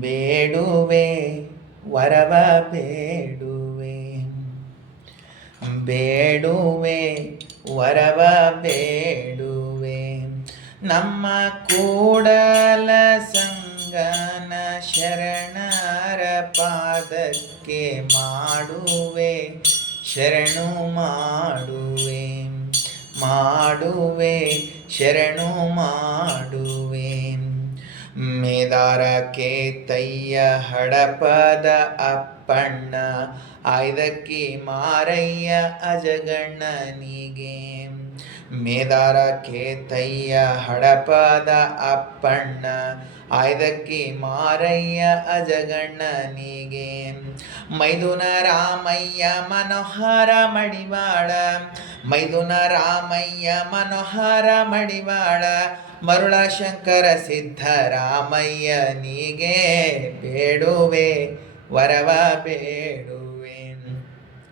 ಬೇಡುವೆ, ವರವ ಬೇಡುವೆ. ಬೇಡುವೆ, ವರವ ಬೇಡುವೆ. ನಮ್ಮ ಕೂಡಲ ಸಂಗನ ಶರಣರ ಪಾದಕ್ಕೆ ಮಾಡುವೆ, ಶರಣು ಮಾಡುವೆ. ಮಾಡುವೆ, ಶರಣು ಮಾಡುವೆ. ಮೇದಾರ ಕೇತಯ್ಯ ಹಡಪದ ಅಪ್ಪಣ್ಣ ಆಯ್ದಕ್ಕಿ ಮಾರಯ್ಯ ಅಜಗಣ್ಣನಿಗೆ ಮೇದಾರ ಕೇತಯ್ಯ ಹಡಪದ ಅಪ್ಪಣ್ಣ, ಆಯ್ದಕ್ಕಿ ಮಾರಯ್ಯ ಅಜಗಣ್ಣನಿಗೆ ಮೈದುನ ರಾಮಯ್ಯ ಮನೋಹರ ಮಡಿವಾಳ, ಮೈದುನ ರಾಮಯ್ಯ ಮನೋಹರ ಮಡಿವಾಳ, ಮರುಳ ಶಂಕರ ಸಿದ್ಧರಾಮಯ್ಯನಿಗೆ ಬೇಡುವೆ, ವರವ ಬೇಡುವೆ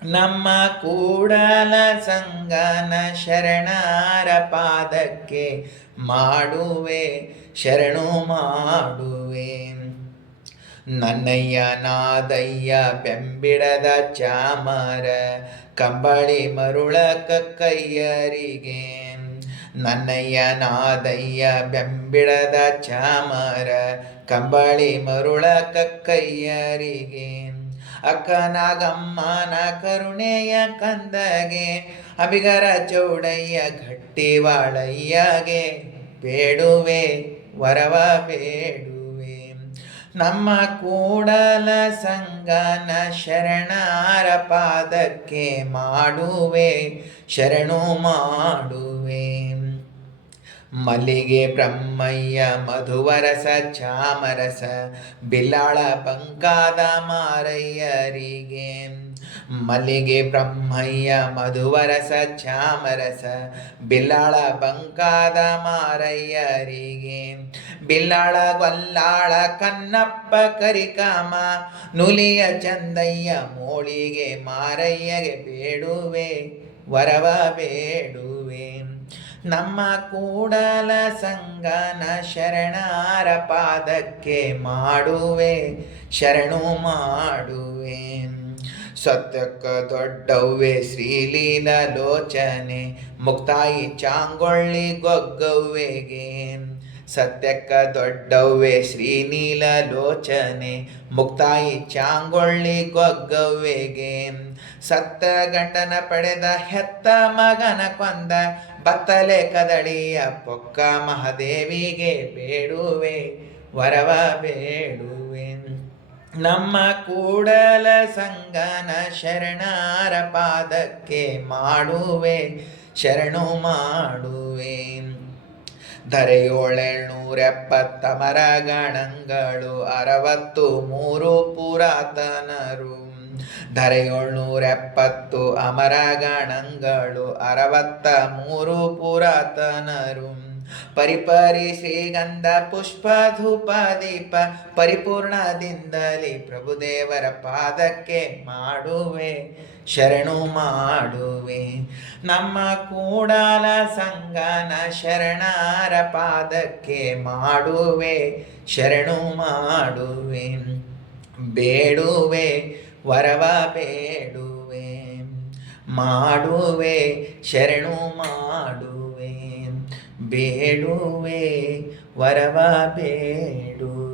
ನಮ್ಮ ಕೂಡಲ ಸಂಗನ ಶರಣರ ಪಾದಕ್ಕೆ ಮಾಡುವೆ, ಶರಣು ಮಾಡುವೆ. ನನ್ನಯ್ಯ, ನಾದಯ್ಯ, ಬೆಂಬಿಡದ ಚಾಮರ, ಕಂಬಳಿ ಮರುಳ ಕಕ್ಕಯ್ಯರಿಗೆ ನನ್ನಯ್ಯ, ನಾದಯ್ಯ, ಬೆಂಬಿಡದ ಚಾಮರ, ಕಂಬಳಿ ಮರುಳ ಕಕ್ಕಯ್ಯರಿಗೆ ಅಕ್ಕನಾಗಮ್ಮನ ಕರುಣೆಯ ಕಂದಗೆ, ಅಬಿಗರ ಚೌಡಯ್ಯ ಗಟ್ಟಿವಾಳಯ್ಯಗೆ ಬೇಡುವೆ, ವರವ ಬೇಡುವೆ. ನಮ್ಮ ಕೂಡಲ ಸಂಗನ ಶರಣರ ಪಾದಕ್ಕೆ ಮಾಡುವೆ, ಶರಣು ಮಾಡುವೆ. ಮಲ್ಲಿಗೆ ಬ್ರಹ್ಮಯ್ಯ, ಮಧುವರಸ, ಚಾಮರಸ, ಬಿಲ್ಲಾಳ ಪಂಕಾದ ಮಾರಯ್ಯರಿಗೆ. ಮಲ್ಲಿಗೆ ಬ್ರಹ್ಮಯ್ಯ, ಮಧುವರಸ, ಚಾಮರಸ, ಬಿಲ್ಲಾಳ ಬಂಕಾದ ಮಾರಯ್ಯರಿಗೆ. ಬಿಲ್ಲಾಳ ಗೊಲ್ಲಾಳ, ಕನ್ನಪ್ಪ ಕರಿಕಾಮ, ನುಲಿಯ ಚಂದಯ್ಯ, ಮೋಳಿಗೆ ಮಾರಯ್ಯಗೆ ಬೇಡುವೆ, ವರವ ಬೇಡುವೆ. ನಮ್ಮ ಕೂಡಲ ಸಂಗನ ಶರಣಾರ ಪಾದಕ್ಕೆ ಮಾಡುವೆ, ಶರಣು ಮಾಡುವೆ. ಸತ್ಯಕ್ಕ ದೊಡ್ಡವ್ವೆ, ಶ್ರೀಲೀಲ ಲೋಚನೆ, ಮುಕ್ತಾಯಿ ಚಾಂಗೊಳ್ಳಿ ಗೊಗ್ಗವ್ವೆಗೆ. ಸತ್ಯಕ್ಕ ದೊಡ್ಡವ್ವೆ ಶ್ರೀನೀಲ ಲೋಚನೆ ಮುಕ್ತಾಯಿ ಚಾಂಗೊಳ್ಳಿ ಗೊಗ್ಗವ್ವೆಗೆ ಸತ್ತ ಗಂಡನ ಪಡೆದ ಹೆತ್ತ ಮಗನ ಕೊಂದ, ಬತ್ತಲೆ ಕದಳಿಯ ಪೊಕ್ಕ ಮಹಾದೇವಿಗೆ ಬೇಡುವೆ, ವರವ ಬೇಡುವೆ. ನಮ್ಮ ಕೂಡಲ ಸಂಗನ ಶರಣಾರ ಪಾದಕ್ಕೆ ಮಾಡುವೆ, ಶರಣು ಮಾಡುವೆ. ಧರೆಯೋಳೆಳ್ನೂರೆಪ್ಪತ್ತ ಮರಗಣಗಳು ಅರವತ್ತು ಮೂರು ಪುರಾತನರು. ಧರೆಯೋಳ್ನೂರೆಪ್ಪತ್ತು ಅಮರಗಣಗಳು, ಅರವತ್ತ ಮೂರು ಪುರಾತನರು. ಪರಿಪರಿ ಶ್ರೀಗಂಧ ಪುಷ್ಪ ಧೂಪ ದೀಪ ಪರಿಪೂರ್ಣದಿಂದಲೇ ಪ್ರಭುದೇವರ ಪಾದಕ್ಕೆ ಮಾಡುವೆ, ಶರಣು ಮಾಡುವೆ. ನಮ್ಮ ಕೂಡಲ ಸಂಗನ ಶರಣರ ಪಾದಕ್ಕೆ ಮಾಡುವೆ, ಶರಣು ಮಾಡುವೆ. ಬೇಡುವೆ ವರವ ಬೇಡುವೆ ಮಾಡುವೆ ಶರಣು ಮಾಡುವೆ ಬೇಡುವೆ ವರವ ಬೇಡುವೆ.